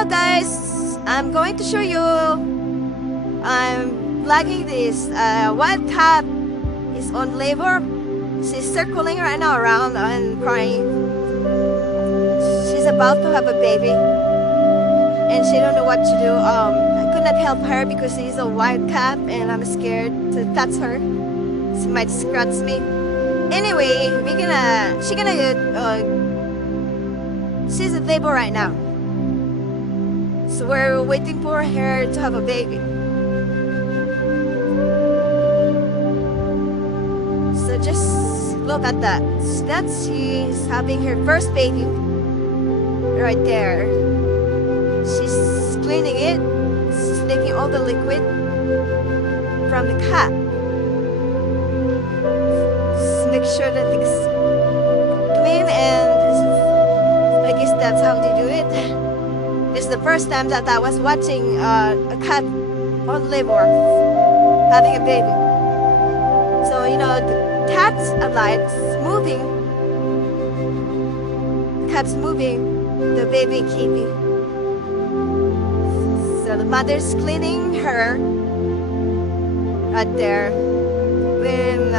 Hello guys, I'm going to show you. I'm vlogging this wild cat is on labor. She's circling right now around and crying. She's about to have a baby and she don't know what to do. I could not help her because she's a wild cat and I'm scared to touch her. She might scratch me. Anyway, she's in labor right now. So we're waiting for her to have a baby. So just look at that. She's having her first baby right there. She's cleaning it. She's taking all the liquid from the cat. Just make sure that it's clean, and I guess that's how they do it. This is the first time that I was watching a cat on labor having a baby. So you know, the cat's alive, moving. The cat's moving the baby kitty. So the mother's cleaning her right there when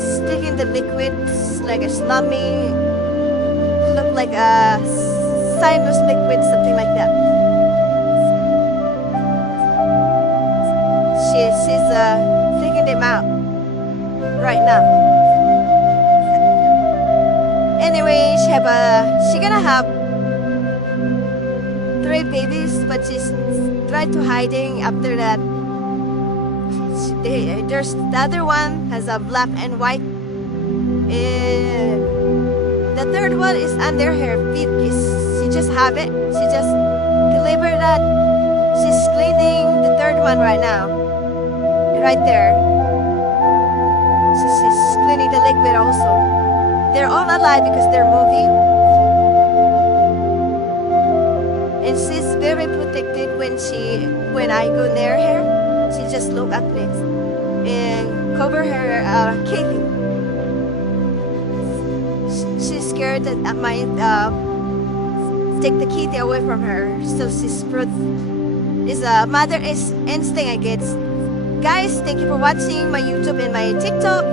sticking the liquid like a slummy, look like a sinus liquid, something like that. She's taking them out right now. Anyway, she gonna have 3 babies, but she's tried to hiding. After that, there's the other one has a black and white. The third one is under her feet. She just have it. She just delivered that. She's cleaning the third one right now. Right there. She's cleaning the liquid also. They're all alive because they're moving. And she's very protected when I go near her. She just look at me and cover her kitty. She's scared that I might take the kitty away from her. So she's is a mother instinct, I guess. Guys, thank you for watching my YouTube and my TikTok.